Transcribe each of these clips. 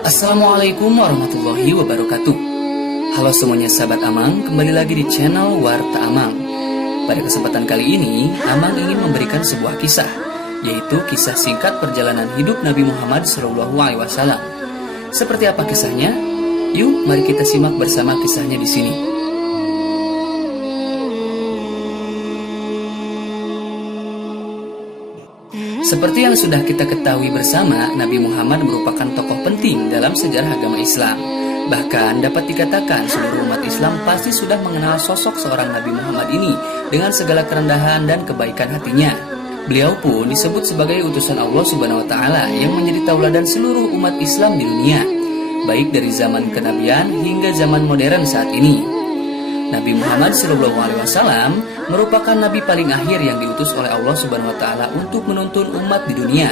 Assalamualaikum warahmatullahi wabarakatuh. Halo semuanya sahabat Amang, kembali lagi di channel Warta Amang. Pada kesempatan kali ini, Amang ingin memberikan sebuah kisah, yaitu kisah singkat perjalanan hidup Nabi Muhammad SAW. Seperti apa kisahnya? Yuk, mari kita simak bersama kisahnya di sini. Seperti yang sudah kita ketahui bersama, Nabi Muhammad merupakan tokoh penting dalam sejarah agama Islam. Bahkan dapat dikatakan seluruh umat Islam pasti sudah mengenal sosok seorang Nabi Muhammad ini dengan segala kerendahan dan kebaikan hatinya. Beliau pun disebut sebagai utusan Allah Subhanahu wa Ta'ala yang menjadi tauladan seluruh umat Islam di dunia, baik dari zaman kenabian hingga zaman modern saat ini. Nabi Muhammad SAW merupakan nabi paling akhir yang diutus oleh Allah Subhanahu wa Ta'ala untuk menuntun umat di dunia,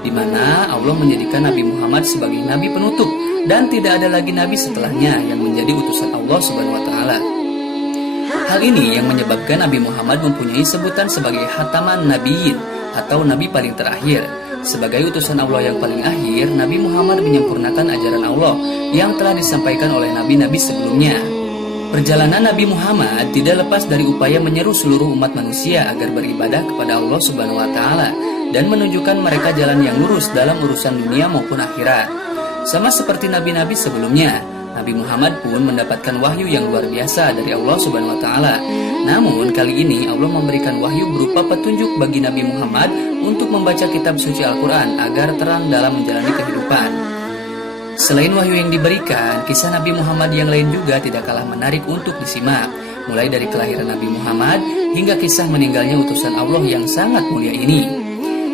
di mana Allah menjadikan Nabi Muhammad sebagai nabi penutup dan tidak ada lagi nabi setelahnya yang menjadi utusan Allah Subhanahu wa Ta'ala. Hal ini yang menyebabkan Nabi Muhammad mempunyai sebutan sebagai Khataman Nabiyyin atau nabi paling terakhir. Sebagai utusan Allah yang paling akhir, Nabi Muhammad menyempurnakan ajaran Allah yang telah disampaikan oleh nabi-nabi sebelumnya. Perjalanan Nabi Muhammad tidak lepas dari upaya menyeru seluruh umat manusia agar beribadah kepada Allah Subhanahu wa Ta'ala dan menunjukkan mereka jalan yang lurus dalam urusan dunia maupun akhirat. Sama seperti nabi-nabi sebelumnya, Nabi Muhammad pun mendapatkan wahyu yang luar biasa dari Allah Subhanahu wa Ta'ala. Namun kali ini Allah memberikan wahyu berupa petunjuk bagi Nabi Muhammad untuk membaca kitab suci Al-Quran agar terang dalam menjalani kehidupan. Selain wahyu yang diberikan, kisah Nabi Muhammad yang lain juga tidak kalah menarik untuk disimak, mulai dari kelahiran Nabi Muhammad hingga kisah meninggalnya utusan Allah yang sangat mulia ini.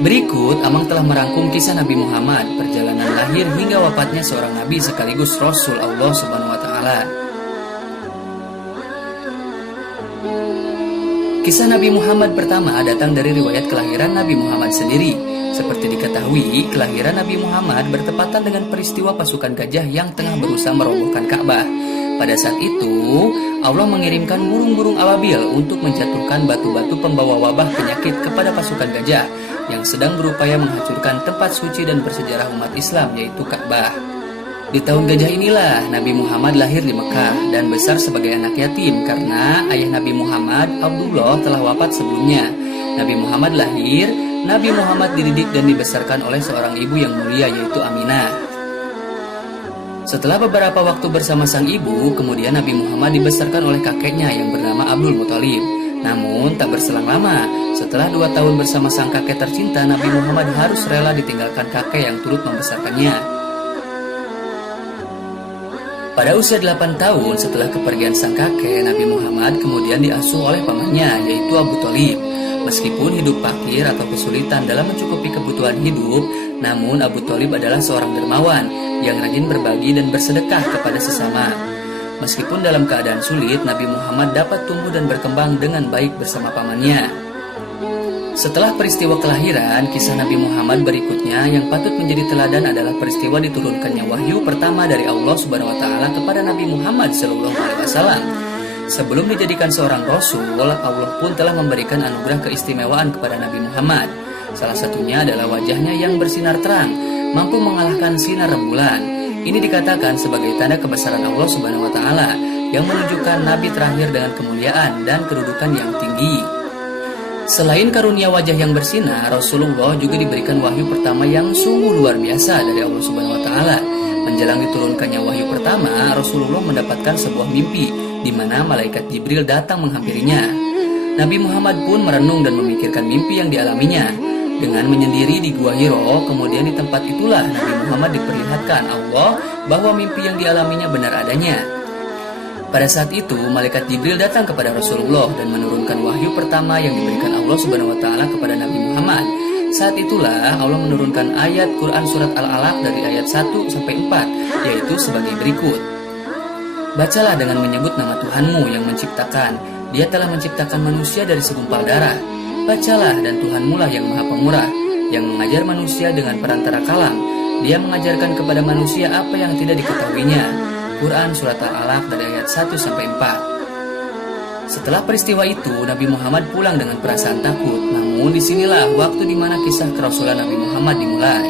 Berikut Amang telah merangkum kisah Nabi Muhammad, perjalanan lahir hingga wafatnya seorang nabi sekaligus Rasul Allah Subhanahu wa Ta'ala. Kisah Nabi Muhammad pertama datang dari riwayat kelahiran Nabi Muhammad sendiri. Seperti diketahui, kelahiran Nabi Muhammad bertepatan dengan peristiwa pasukan gajah yang tengah berusaha merobohkan Ka'bah. Pada saat itu, Allah mengirimkan burung-burung ababil untuk menjatuhkan batu-batu pembawa wabah penyakit kepada pasukan gajah yang sedang berupaya menghancurkan tempat suci dan bersejarah umat Islam, yaitu Ka'bah. Di tahun gajah inilah Nabi Muhammad lahir di Mekah dan besar sebagai anak yatim karena ayah Nabi Muhammad, Abdullah, telah wafat sebelumnya. Nabi Muhammad lahir, Nabi Muhammad dididik dan dibesarkan oleh seorang ibu yang mulia, yaitu Aminah. Setelah beberapa waktu bersama sang ibu, kemudian Nabi Muhammad dibesarkan oleh kakeknya yang bernama Abdul Muthalib. Namun tak berselang lama, setelah 2 tahun bersama sang kakek tercinta, Nabi Muhammad harus rela ditinggalkan kakek yang turut membesarkannya. Pada usia 8 tahun setelah kepergian sang kakek, Nabi Muhammad kemudian diasuh oleh pamannya, yaitu Abu Thalib. Meskipun hidup fakir atau kesulitan dalam mencukupi kebutuhan hidup, namun Abu Thalib adalah seorang dermawan yang rajin berbagi dan bersedekah kepada sesama. Meskipun dalam keadaan sulit, Nabi Muhammad dapat tumbuh dan berkembang dengan baik bersama pamannya. Setelah peristiwa kelahiran, kisah Nabi Muhammad berikutnya yang patut menjadi teladan adalah peristiwa diturunkannya wahyu pertama dari Allah Subhanahu wa Ta'ala kepada Nabi Muhammad SAW. Sebelum dijadikan seorang Rasul, Allah pun telah memberikan anugerah keistimewaan kepada Nabi Muhammad. Salah satunya adalah wajahnya yang bersinar terang, mampu mengalahkan sinar rembulan. Ini dikatakan sebagai tanda kebesaran Allah Subhanahu wa Ta'ala yang menunjukkan Nabi terakhir dengan kemuliaan dan kedudukan yang tinggi. Selain karunia wajah yang bersinar, Rasulullah juga diberikan wahyu pertama yang sungguh luar biasa dari Allah Subhanahu wa Ta'ala. Menjelang diturunkannya wahyu pertama, Rasulullah mendapatkan sebuah mimpi di mana malaikat Jibril datang menghampirinya. Nabi Muhammad pun merenung dan memikirkan mimpi yang dialaminya. Dengan menyendiri di Gua Hiro, kemudian di tempat itulah Nabi Muhammad diperlihatkan Allah bahwa mimpi yang dialaminya benar adanya. Pada saat itu, malaikat Jibril datang kepada Rasulullah dan menurunkan wahyu pertama yang diberikan Allah Subhanahu wa Ta'ala kepada Nabi Muhammad. Saat itulah Allah menurunkan ayat Quran surat Al-Alaq dari ayat 1-4, yaitu sebagai berikut. Bacalah dengan menyebut nama Tuhanmu yang menciptakan. Dia telah menciptakan manusia dari segumpal darah. Bacalah, dan Tuhanmu lah yang maha pemurah, yang mengajar manusia dengan perantara kalam. Dia mengajarkan kepada manusia apa yang tidak diketahuinya. Quran surat Al-Alaq dari ayat 1-4. Setelah peristiwa itu, Nabi Muhammad pulang dengan perasaan takut. Namun disinilah waktu di mana kisah kerasulan Nabi Muhammad dimulai.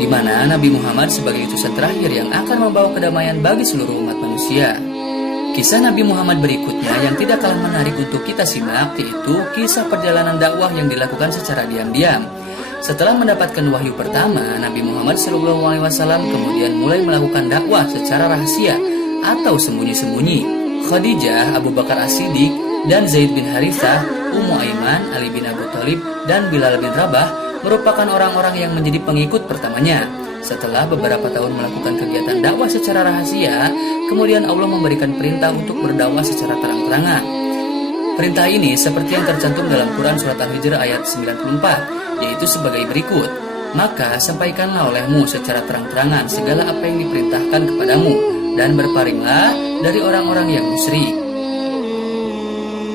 di mana Nabi Muhammad sebagai utusan terakhir yang akan membawa kedamaian bagi seluruh umat manusia. Kisah Nabi Muhammad berikutnya yang tidak kalah menarik untuk kita simak, yaitu kisah perjalanan dakwah yang dilakukan secara diam-diam. Setelah mendapatkan wahyu pertama, Nabi Muhammad SAW kemudian mulai melakukan dakwah secara rahasia atau sembunyi-sembunyi. Khadijah, Abu Bakar As-Siddiq, dan Zaid bin Harithah, Ummu Aiman, Ali bin Abi Thalib, dan Bilal bin Rabah merupakan orang-orang yang menjadi pengikut pertamanya. Setelah beberapa tahun melakukan kegiatan dakwah secara rahasia, kemudian Allah memberikan perintah untuk berdakwah secara terang-terangan. Perintah ini seperti yang tercantum dalam Quran Surat Al-Hijr ayat 94, yaitu sebagai berikut: maka sampaikanlah olehmu secara terang-terangan segala apa yang diperintahkan kepadamu, dan berpalinglah dari orang-orang yang musyrik.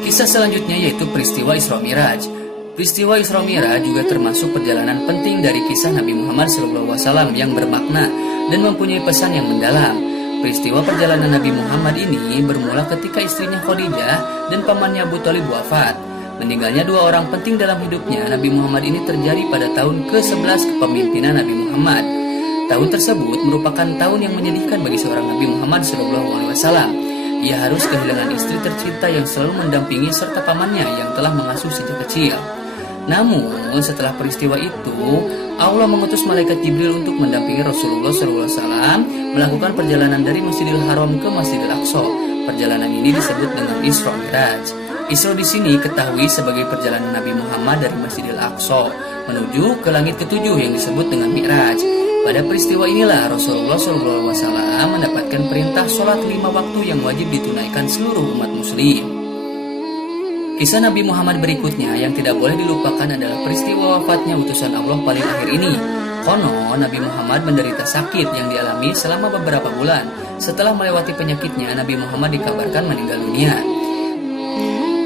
Kisah selanjutnya yaitu peristiwa Isra Miraj. Peristiwa Isra Miraj juga termasuk perjalanan penting dari kisah Nabi Muhammad SAW yang bermakna dan mempunyai pesan yang mendalam. Peristiwa perjalanan Nabi Muhammad ini bermula ketika istrinya Khadijah dan pamannya Abu Thalib wafat. Meninggalnya dua orang penting dalam hidupnya Nabi Muhammad ini terjadi pada tahun ke-11 kepemimpinan Nabi Muhammad. Tahun tersebut merupakan tahun yang menyedihkan bagi seorang Nabi Muhammad SAW. Ia harus kehilangan istri tercinta yang selalu mendampingi serta pamannya yang telah mengasuh sejak kecil. Namun setelah peristiwa itu, Allah mengutus malaikat Jibril untuk mendampingi Rasulullah SAW melakukan perjalanan dari Masjidil Haram ke Masjidil Aqsa. Perjalanan ini disebut dengan Isra Miraj. Isra di sini ketahui sebagai perjalanan Nabi Muhammad dari Masjidil Aqsa menuju ke langit ketujuh yang disebut dengan Mi'raj. Pada peristiwa inilah Rasulullah SAW mendapatkan perintah sholat 5 waktu yang wajib ditunaikan seluruh umat muslim. Kisah Nabi Muhammad berikutnya yang tidak boleh dilupakan adalah peristiwa wafatnya utusan Allah paling akhir ini. Konon Nabi Muhammad menderita sakit yang dialami selama beberapa bulan. Setelah melewati penyakitnya, Nabi Muhammad dikabarkan meninggal dunia.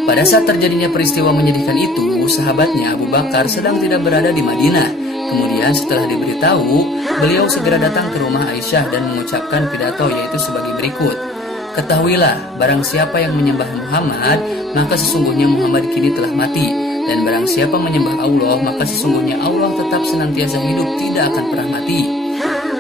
Pada saat terjadinya peristiwa menyedihkan itu, sahabatnya Abu Bakar sedang tidak berada di Madinah. Kemudian setelah diberitahu, beliau segera datang ke rumah Aisyah dan mengucapkan pidato yaitu sebagai berikut: ketahuilah, barang siapa yang menyembah Muhammad, maka sesungguhnya Muhammad kini telah mati. Dan barang siapa menyembah Allah, maka sesungguhnya Allah tetap senantiasa hidup, tidak akan pernah mati.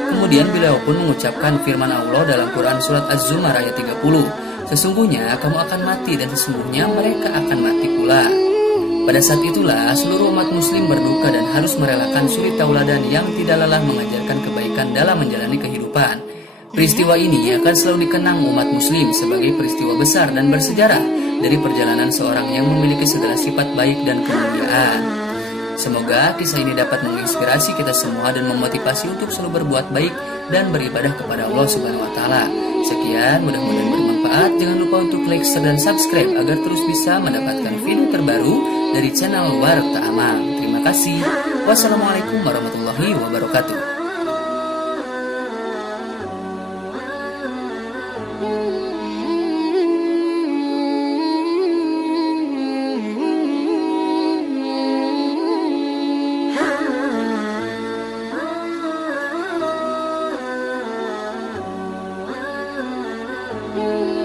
Kemudian beliau pun mengucapkan firman Allah dalam Quran Surat Az-Zumar ayat 30, sesungguhnya kamu akan mati dan sesungguhnya mereka akan mati pula. Pada saat itulah seluruh umat muslim berduka dan harus merelakan suri tauladan yang tidak lelah mengajarkan kebaikan dalam menjalani kehidupan. Peristiwa ini akan selalu dikenang umat muslim sebagai peristiwa besar dan bersejarah dari perjalanan seorang yang memiliki segala sifat baik dan kemuliaan. Semoga kisah ini dapat menginspirasi kita semua dan memotivasi untuk selalu berbuat baik dan beribadah kepada Allah Subhanahu wa taala. Sekian, mudah-mudahan bermanfaat. Jangan lupa untuk like, share, dan subscribe agar terus bisa mendapatkan video terbaru dari channel Warta Amal. Terima kasih. Wassalamualaikum warahmatullahi wabarakatuh. Thank you.